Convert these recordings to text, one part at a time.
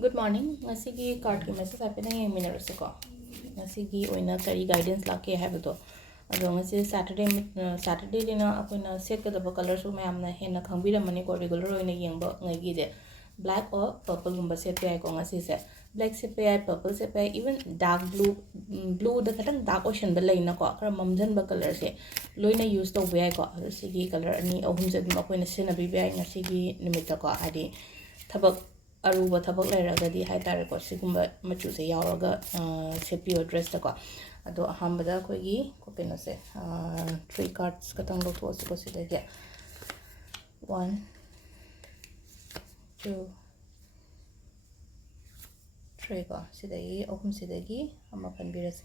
Good morning. Ngasigi card ki message happening in minutes ko. Ngasigi oina kari guidance lake habito. Ado ngasi Saturday dina akoina setkadaba color su mayamna henna khangbiramani ko regular oina yengba ngagi de black or purple gumba set pe ko ngasi se black set pe purple set pe even dark blue da katang dark ocean ba laina ko kara mamjan ba color se loina use to be ko sigi color ani ahum se dum akoina sinabi be ngasigi nimita ko adi thabak aruba thabak lairagadi haitare ko sigumba machu se yauraga sepiyo dress ta ko ado ahambada koigi ko keno se three cards katang lo to ko sidage 1 2 3 ko sidagi ahum sidagi ama panbirase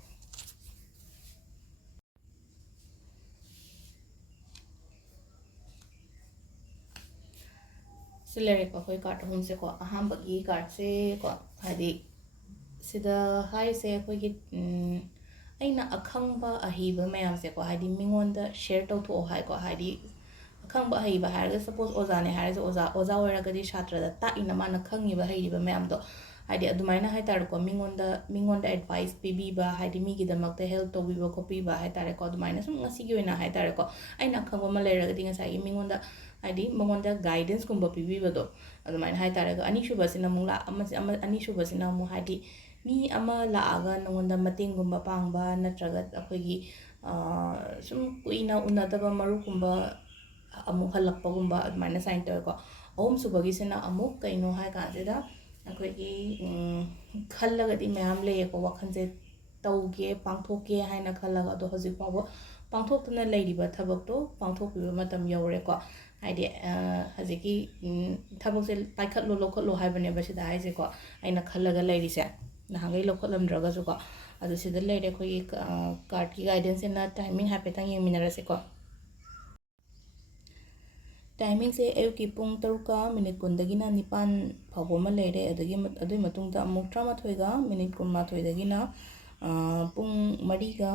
Silere ko koi card hum se ko ahambagi card se ko hadi sida hai se koi gi aina akhangba ahiba mayam se ko hadi mingonda share to tho hai ko hadi akhangba ahiba har suppose oza ne har oza wera gadi shatra da ta ina mana khangi ba haiba mayam do hadi adumaina hai tar ko mingonda advice pibi ba hadi mi gi damak ta help to bi ba copy ba hai tar ko adumaina sum ngasi gi oina hai tar ko aina akhangba ma lera gadi ngasai mingonda hadi mongonda guidance kumba pibi ba do adumaina hai tar ko ani shuba sina mula ani shuba sina mu hadi mi ama la aga nongonda mating gumba pangba natraga akogi sum kuina unadaba maru kumba amu halakpa gumba adumaina sign tar ko om subagi sina amu kaino hai ka da akogi khallaga di mayam le ko wakhanse tauge pangthoke haina khallaga do hojik pawo pangthokna leiriba thabak to pangthokpiba matam yaure ko haide hajiki thabak se paikhat lo lokhat lo haibane basida haise ko aina khallaga leirise nahangai lokhat lamdraga su ko adu sida leire khoi card ki guidance na timing hapetang yeminarase ko timing se ayuki pung taruka minute kundagina nipan phagoma leire adui matungda amuk 13 ga minute kunmathoi dagina pung mariga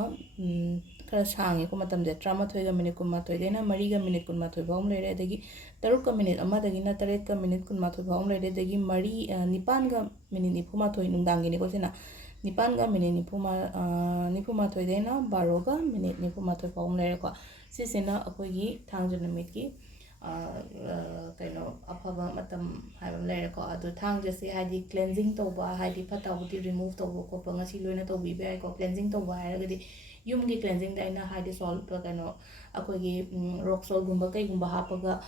kara sangi ko matamde 13 ga minute kunmathoi dena mariga minute kunmathoi bawm leire adagi taruka minute ama dagina 3 ga minute kunmathoi bawm leire adagi mari nipan ga minute nipumathoi nungdangi ni ko sina nipan ga minute nipumathoi dena 12 ga minute nipumathoi bawm leire ko sisena akogi thangja numit ki kaino afaba matam haibam leire ko adu thang jese hadi cleansing toba hadi fatawudi remove toba ko ngasi loina tobi be ko cleansing toba hairagadi yumgi cleansing da ina hadi salt kaino akogi rock salt gumba kai gumba hapaga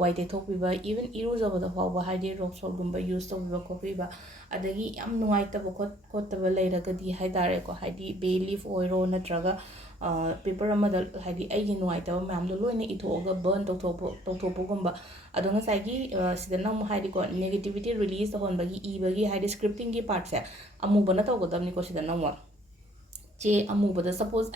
white thokbiba even iruja bada fawba hadi rock salt gumba use tobiba kopiba adagi yam nuai taba khotaba leiragadi haidare ko hadi bay leaf oiro natraga paper amada hadi aigi nuai taba mamdo loina ithoga burn tokthopogumba ado ngasai sida nang hadi ko negativity release hon bagi bagi hadi scripting gi part se amubana tawgodamni ko sida nang che amubada suppose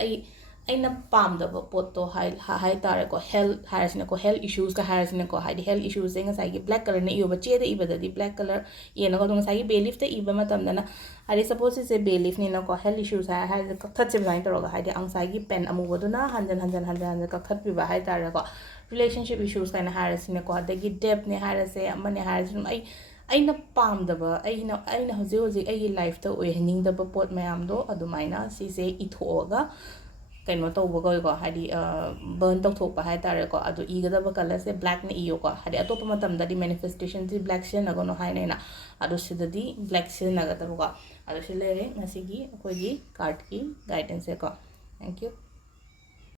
aina pamdaba potto hai tare ko health harasina ko health issues ka harasina ko hadi health issues se ngasai gi black color ne iba che da ibada di black color yena ko ngasai gi belief ta iba matamdana hadi suppose se belief ni na ko health issues ha ka thatse bai toroga hadi angsai gi pen amubaduna hanjan ka khat bi ba hai tare ko relationship issues kana harasina ko adagi depth ne harase amane harasina aina pamdaba aina hojik ai life ta oihningdaba pot mayamdo adumaina sise ithoga kaino tawba ko hadi burn tawthokpa hai tare ko adu igadaba color se black ne iyo ko hadi atopa matamda di manifestation ti black se nagono hai na adu sidadi black se nagataba ko adu silere ngasigi akogi card ki guidance ko thank you